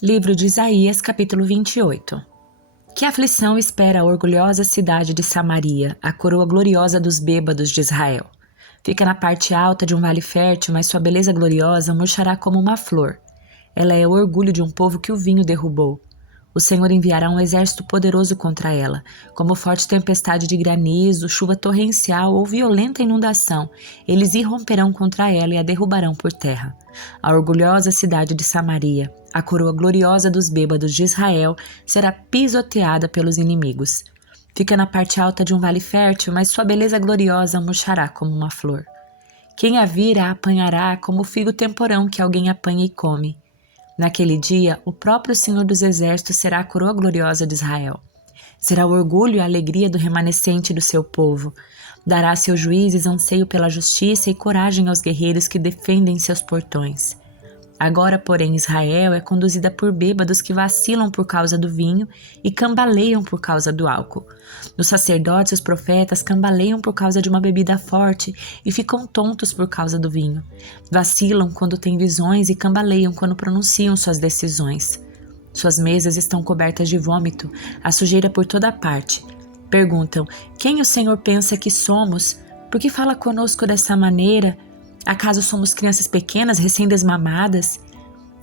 Livro de Isaías, capítulo 28. Que aflição espera a orgulhosa cidade de Samaria, a coroa gloriosa dos bêbados de Israel. Fica na parte alta de um vale fértil, mas sua beleza gloriosa murchará como uma flor. Ela é o orgulho de um povo que o vinho derrubou. O Senhor enviará um exército poderoso contra ela, como forte tempestade de granizo, chuva torrencial ou violenta inundação. Eles irromperão contra ela e a derrubarão por terra. A orgulhosa cidade de Samaria, a coroa gloriosa dos bêbados de Israel, será pisoteada pelos inimigos. Fica na parte alta de um vale fértil, mas sua beleza gloriosa murchará como uma flor. Quem a vira a apanhará como o figo temporão que alguém apanha e come. Naquele dia, o próprio Senhor dos Exércitos será a coroa gloriosa de Israel. Será o orgulho e a alegria do remanescente do seu povo. Dará a seus juízes anseio pela justiça e coragem aos guerreiros que defendem seus portões. Agora, porém, Israel é conduzida por bêbados que vacilam por causa do vinho e cambaleiam por causa do álcool. Os sacerdotes e os profetas cambaleiam por causa de uma bebida forte e ficam tontos por causa do vinho. Vacilam quando têm visões e cambaleiam quando pronunciam suas decisões. Suas mesas estão cobertas de vômito, há sujeira por toda parte. Perguntam: quem o Senhor pensa que somos? Por que fala conosco dessa maneira? Acaso somos crianças pequenas, recém-desmamadas?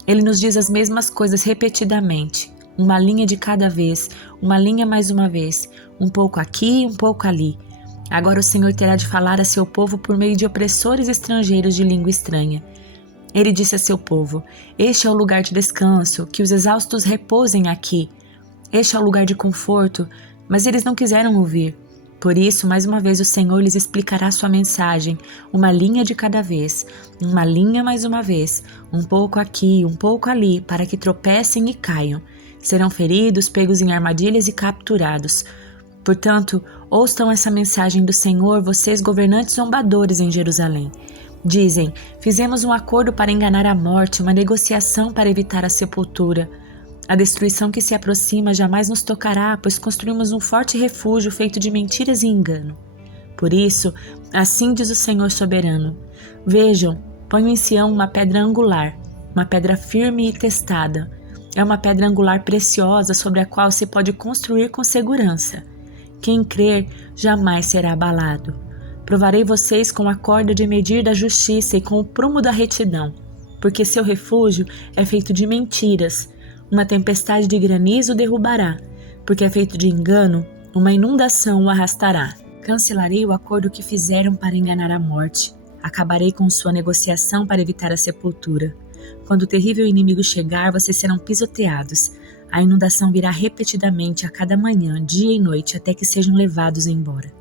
Ele nos diz as mesmas coisas repetidamente, uma linha de cada vez, uma linha mais uma vez, um pouco aqui, um pouco ali. Agora o Senhor terá de falar a seu povo por meio de opressores estrangeiros de língua estranha. Ele disse a seu povo: este é o lugar de descanso, que os exaustos repousem aqui. Este é o lugar de conforto, mas eles não quiseram ouvir. Por isso, mais uma vez, o Senhor lhes explicará sua mensagem, uma linha de cada vez, uma linha mais uma vez, um pouco aqui, um pouco ali, para que tropecem e caiam. Serão feridos, pegos em armadilhas e capturados. Portanto, ouçam essa mensagem do Senhor, vocês governantes zombadores em Jerusalém. Dizem: fizemos um acordo para enganar a morte, uma negociação para evitar a sepultura. A destruição que se aproxima jamais nos tocará, pois construímos um forte refúgio feito de mentiras e engano. Por isso, assim diz o Senhor soberano: vejam, ponho em Sião uma pedra angular, uma pedra firme e testada. É uma pedra angular preciosa sobre a qual se pode construir com segurança. Quem crer jamais será abalado. Provarei vocês com a corda de medir da justiça e com o prumo da retidão, porque seu refúgio é feito de mentiras. Uma tempestade de granizo o derrubará, porque é feito de engano, uma inundação o arrastará. Cancelarei o acordo que fizeram para enganar a morte. Acabarei com sua negociação para evitar a sepultura. Quando o terrível inimigo chegar, vocês serão pisoteados. A inundação virá repetidamente a cada manhã, dia e noite, até que sejam levados embora.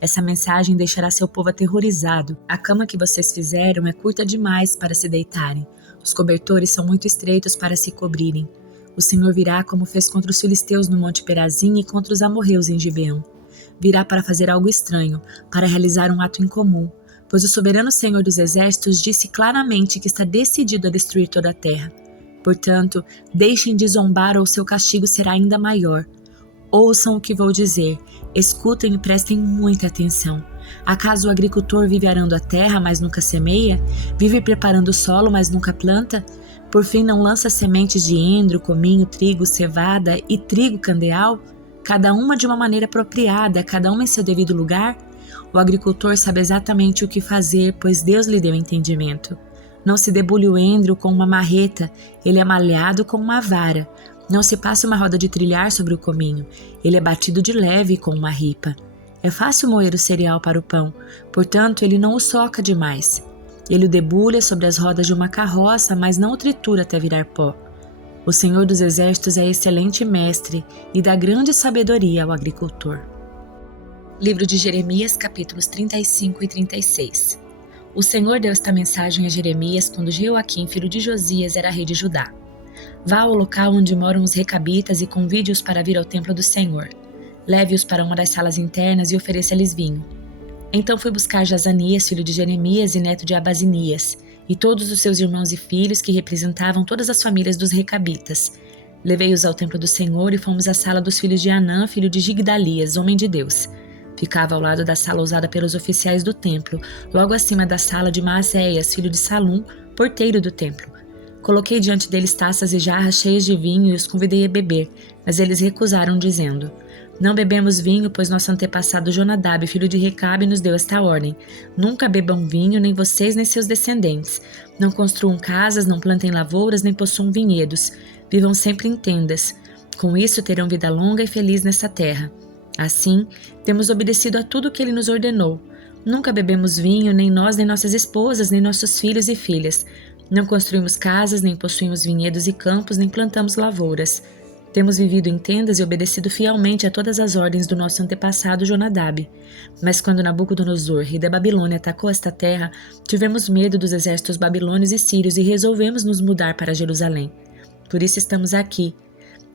Essa mensagem deixará seu povo aterrorizado. A cama que vocês fizeram é curta demais para se deitarem. Os cobertores são muito estreitos para se cobrirem. O Senhor virá como fez contra os filisteus no Monte Perazim e contra os amorreus em Gibeão. Virá para fazer algo estranho, para realizar um ato incomum, pois o soberano Senhor dos Exércitos disse claramente que está decidido a destruir toda a terra. Portanto, deixem de zombar ou seu castigo será ainda maior. Ouçam o que vou dizer, escutem e prestem muita atenção. Acaso o agricultor vive arando a terra, mas nunca semeia? Vive preparando o solo, mas nunca planta? Por fim, não lança sementes de endro, cominho, trigo, cevada e trigo candeal? Cada uma de uma maneira apropriada, cada uma em seu devido lugar? O agricultor sabe exatamente o que fazer, pois Deus lhe deu entendimento. Não se debulhe o endro com uma marreta, ele é malhado com uma vara. Não se passa uma roda de trilhar sobre o cominho, ele é batido de leve com uma ripa. É fácil moer o cereal para o pão, portanto ele não o soca demais. Ele o debulha sobre as rodas de uma carroça, mas não o tritura até virar pó. O Senhor dos Exércitos é excelente mestre e dá grande sabedoria ao agricultor. Livro de Jeremias, capítulos 35 e 36. O Senhor deu esta mensagem a Jeremias quando Jeoaquim, filho de Josias, era rei de Judá. Vá ao local onde moram os recabitas e convide-os para vir ao templo do Senhor. Leve-os para uma das salas internas e ofereça-lhes vinho. Então fui buscar Jazanias, filho de Jeremias e neto de Abazinias, e todos os seus irmãos e filhos que representavam todas as famílias dos recabitas. Levei-os ao templo do Senhor e fomos à sala dos filhos de Anã, filho de Gigdalias, homem de Deus. Ficava ao lado da sala usada pelos oficiais do templo, logo acima da sala de Maazéias, filho de Salum, porteiro do templo. coloquei diante deles taças e jarras cheias de vinho e os convidei a beber, mas eles recusaram, dizendo: Não bebemos vinho, pois nosso antepassado Jonadab, filho de Recabe, nos deu esta ordem: Nunca bebam vinho, nem vocês nem seus descendentes. Não construam casas, não plantem lavouras, nem possuam vinhedos. Vivam sempre em tendas. Com isso terão vida longa e feliz nesta terra. Assim, temos obedecido a tudo que ele nos ordenou. Nunca bebemos vinho, nem nós, nem nossas esposas, nem nossos filhos e filhas. Não construímos casas, nem possuímos vinhedos e campos, nem plantamos lavouras. Temos vivido em tendas e obedecido fielmente a todas as ordens do nosso antepassado Jonadab. Mas quando Nabucodonosor, rei da Babilônia, atacou esta terra, tivemos medo dos exércitos babilônios e sírios e resolvemos nos mudar para Jerusalém. Por isso estamos aqui.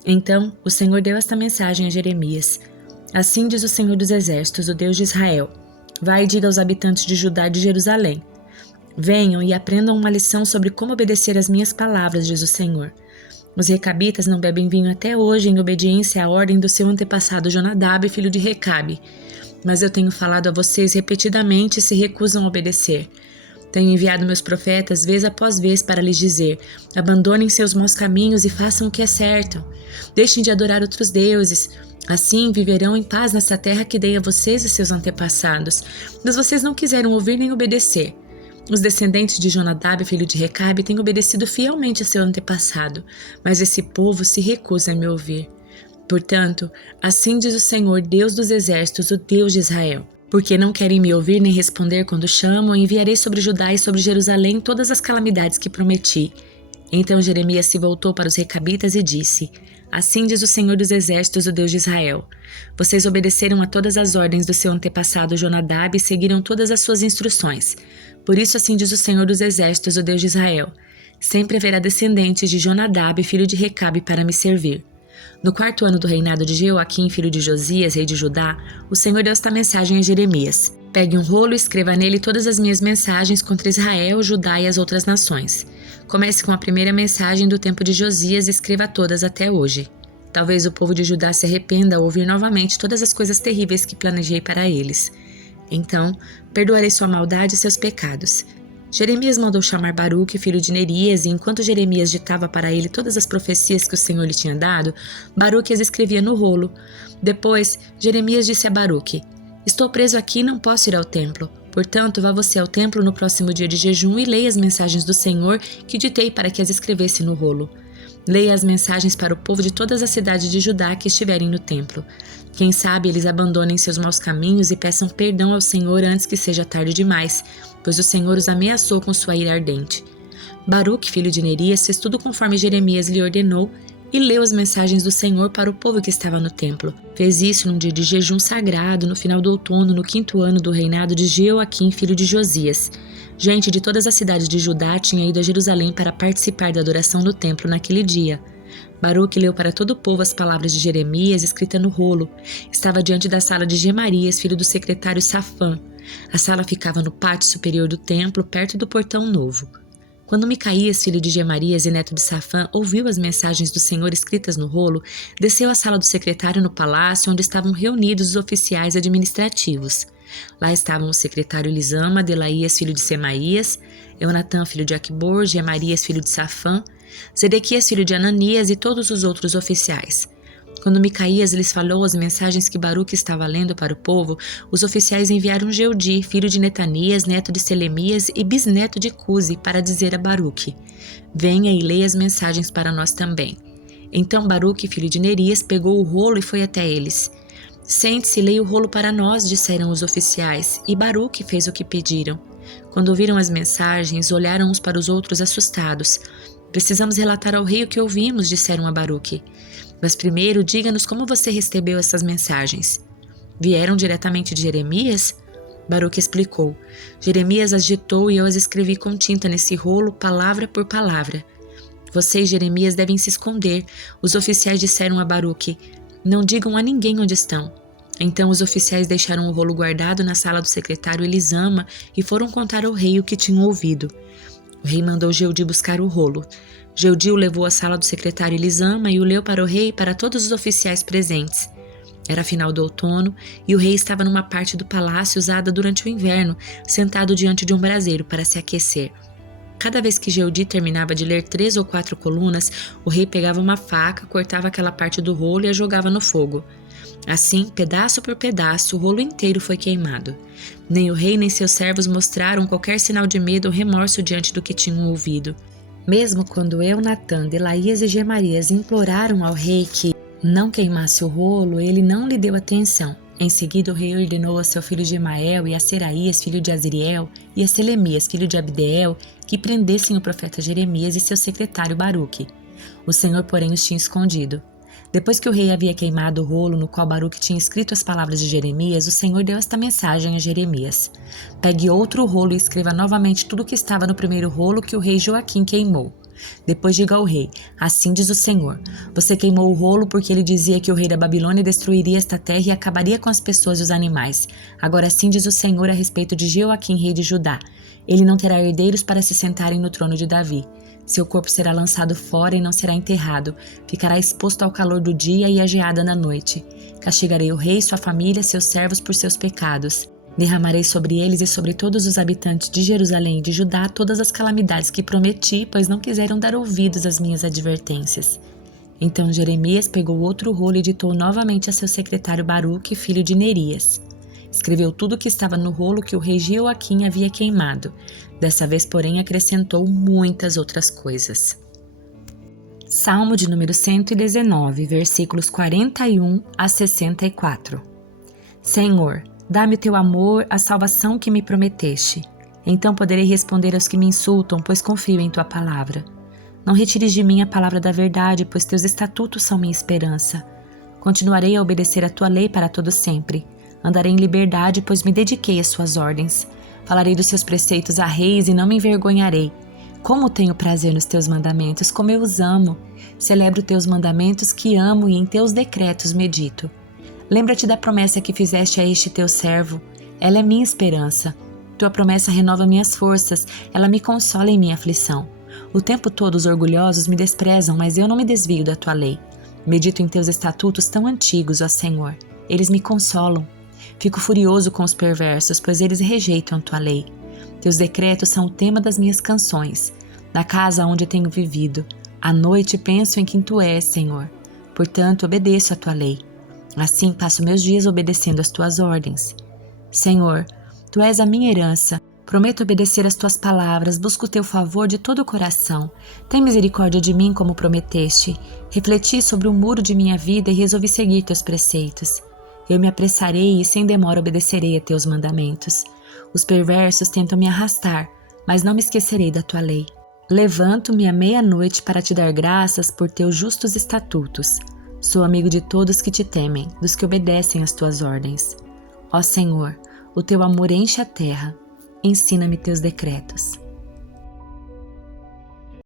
Então, o Senhor deu esta mensagem a Jeremias. Assim diz o Senhor dos Exércitos, o Deus de Israel. Vai e diga aos habitantes de Judá e de Jerusalém. Venham e aprendam uma lição sobre como obedecer às minhas palavras, diz o Senhor. Os recabitas não bebem vinho até hoje em obediência à ordem do seu antepassado Jonadab, filho de Recabe. Mas eu tenho falado a vocês repetidamente e se recusam a obedecer. Tenho enviado meus profetas vez após vez para lhes dizer: abandonem seus maus caminhos e façam o que é certo. Deixem de adorar outros deuses. Assim viverão em paz nessa terra que dei a vocês e seus antepassados. Mas vocês não quiseram ouvir nem obedecer. Os descendentes de Jonadab, filho de Recabe, têm obedecido fielmente a seu antepassado, mas esse povo se recusa a me ouvir. Portanto, assim diz o Senhor, Deus dos exércitos, o Deus de Israel. Porque não querem me ouvir nem responder quando chamo, enviarei sobre Judá e sobre Jerusalém todas as calamidades que prometi. Então Jeremias se voltou para os recabitas e disse: Assim diz o Senhor dos Exércitos, o Deus de Israel. Vocês obedeceram a todas as ordens do seu antepassado Jonadab e seguiram todas as suas instruções. Por isso assim diz o Senhor dos Exércitos, o Deus de Israel. Sempre haverá descendentes de Jonadab, filho de Recabe, para me servir. No 4º ano do reinado de Jeoaquim, filho de Josias, rei de Judá, o Senhor deu esta mensagem a Jeremias. Pegue um rolo e escreva nele todas as minhas mensagens contra Israel, Judá e as outras nações. Comece com a primeira mensagem do tempo de Josias e escreva todas até hoje. Talvez o povo de Judá se arrependa ao ouvir novamente todas as coisas terríveis que planejei para eles. Então, perdoarei sua maldade e seus pecados. Jeremias mandou chamar Baruque, filho de Nerias, e enquanto Jeremias ditava para ele todas as profecias que o Senhor lhe tinha dado, Baruque as escrevia no rolo. Depois, Jeremias disse a Baruque: Estou preso aqui e não posso ir ao templo. Portanto, vá você ao templo no próximo dia de jejum e leia as mensagens do Senhor que ditei para que as escrevesse no rolo. Leia as mensagens para o povo de todas as cidades de Judá que estiverem no templo. Quem sabe eles abandonem seus maus caminhos e peçam perdão ao Senhor antes que seja tarde demais, pois o Senhor os ameaçou com sua ira ardente. Baruque, filho de Nerias, fez tudo conforme Jeremias lhe ordenou e leu as mensagens do Senhor para o povo que estava no templo. Fez isso num dia de jejum sagrado, no final do outono, no 5º ano do reinado de Jeoaquim, filho de Josias. Gente de todas as cidades de Judá tinha ido a Jerusalém para participar da adoração no templo naquele dia. Baruque leu para todo o povo as palavras de Jeremias escritas no rolo. Estava diante da sala de Gemarias, filho do secretário Safã. A sala ficava no pátio superior do templo, perto do portão novo. Quando Micaías, filho de Gemarias e neto de Safã, ouviu as mensagens do Senhor escritas no rolo, desceu à sala do secretário no palácio, onde estavam reunidos os oficiais administrativos. Lá estavam o secretário Elisama, Delaías, filho de Semaías, Eunatã, filho de Aquibor, Gemarias, filho de Safã, Zedequias, filho de Ananias e todos os outros oficiais. Quando Micaías lhes falou as mensagens que Baruque estava lendo para o povo, os oficiais enviaram Jeudi, filho de Netanias, neto de Selemias e bisneto de Cusi, para dizer a Baruque: Venha e leia as mensagens para nós também. Então Baruque, filho de Nerias, pegou o rolo e foi até eles. Sente-se e leia o rolo para nós, disseram os oficiais, e Baruque fez o que pediram. Quando ouviram as mensagens, olharam uns para os outros assustados. Precisamos relatar ao rei o que ouvimos, disseram a Baruque. Mas primeiro, diga-nos como você recebeu essas mensagens. Vieram diretamente de Jeremias? Baruque explicou. Jeremias as ditou e eu as escrevi com tinta nesse rolo, palavra por palavra. Você e Jeremias devem se esconder. Os oficiais disseram a Baruque: Não digam a ninguém onde estão. Então os oficiais deixaram o rolo guardado na sala do secretário Elisama e foram contar ao rei o que tinham ouvido. O rei mandou Jeudi buscar o rolo. Jeudi o levou à sala do secretário Elisama e o leu para o rei e para todos os oficiais presentes. Era final do outono e o rei estava numa parte do palácio usada durante o inverno, sentado diante de um braseiro para se aquecer. Cada vez que Jeudi terminava de ler 3 ou 4 colunas, o rei pegava uma faca, cortava aquela parte do rolo e a jogava no fogo. Assim, pedaço por pedaço, o rolo inteiro foi queimado. Nem o rei nem seus servos mostraram qualquer sinal de medo ou remorso diante do que tinham ouvido. Mesmo quando Elnatã, Delaías e Gemarias imploraram ao rei que não queimasse o rolo, ele não lhe deu atenção. Em seguida, o rei ordenou a seu filho Gemael e a Seraías, filho de Azriel, e a Selemias, filho de Abdeel, que prendessem o profeta Jeremias e seu secretário Baruque. O Senhor, porém, os tinha escondido. Depois que o rei havia queimado o rolo no qual Baruque tinha escrito as palavras de Jeremias, o Senhor deu esta mensagem a Jeremias: pegue outro rolo e escreva novamente tudo o que estava no primeiro rolo que o rei Joaquim queimou. Depois diga ao rei: assim diz o Senhor, você queimou o rolo porque ele dizia que o rei da Babilônia destruiria esta terra e acabaria com as pessoas e os animais. Agora assim diz o Senhor a respeito de Joaquim, rei de Judá: ele não terá herdeiros para se sentarem no trono de Davi. Seu corpo será lançado fora e não será enterrado, ficará exposto ao calor do dia e à geada da noite. Castigarei o rei, sua família, seus servos por seus pecados. Derramarei sobre eles e sobre todos os habitantes de Jerusalém e de Judá todas as calamidades que prometi, pois não quiseram dar ouvidos às minhas advertências. Então Jeremias pegou outro rolo e ditou novamente a seu secretário Baruque, filho de Nerias. Escreveu tudo o que estava no rolo que o rei Joaquim havia queimado. Dessa vez, porém, acrescentou muitas outras coisas. Salmo de número 119, versículos 41 a 64. Senhor, dá-me o teu amor, a salvação que me prometeste. Então poderei responder aos que me insultam, pois confio em tua palavra. Não retires de mim a palavra da verdade, pois teus estatutos são minha esperança. Continuarei a obedecer a tua lei para todo sempre. Andarei em liberdade, pois me dediquei às suas ordens. Falarei dos seus preceitos a reis e não me envergonharei. Como tenho prazer nos teus mandamentos, como eu os amo. Celebro teus mandamentos que amo e em teus decretos medito. Lembra-te da promessa que fizeste a este teu servo. Ela é minha esperança. Tua promessa renova minhas forças, ela me consola em minha aflição. O tempo todo os orgulhosos me desprezam, mas eu não me desvio da tua lei. Medito em teus estatutos tão antigos, ó Senhor. Eles me consolam. Fico furioso com os perversos, pois eles rejeitam a tua lei. Teus decretos são o tema das minhas canções, na casa onde tenho vivido. À noite penso em quem tu és, Senhor. Portanto, obedeço a tua lei. Assim passo meus dias obedecendo as tuas ordens. Senhor, tu és a minha herança. Prometo obedecer às tuas palavras, busco o teu favor de todo o coração. Tem misericórdia de mim como prometeste. Refleti sobre o muro de minha vida e resolvi seguir teus preceitos. Eu me apressarei e sem demora obedecerei a teus mandamentos. Os perversos tentam me arrastar, mas não me esquecerei da tua lei. Levanto-me à meia-noite para te dar graças por teus justos estatutos. Sou amigo de todos que te temem, dos que obedecem às tuas ordens. Ó Senhor, o teu amor enche a terra. Ensina-me teus decretos.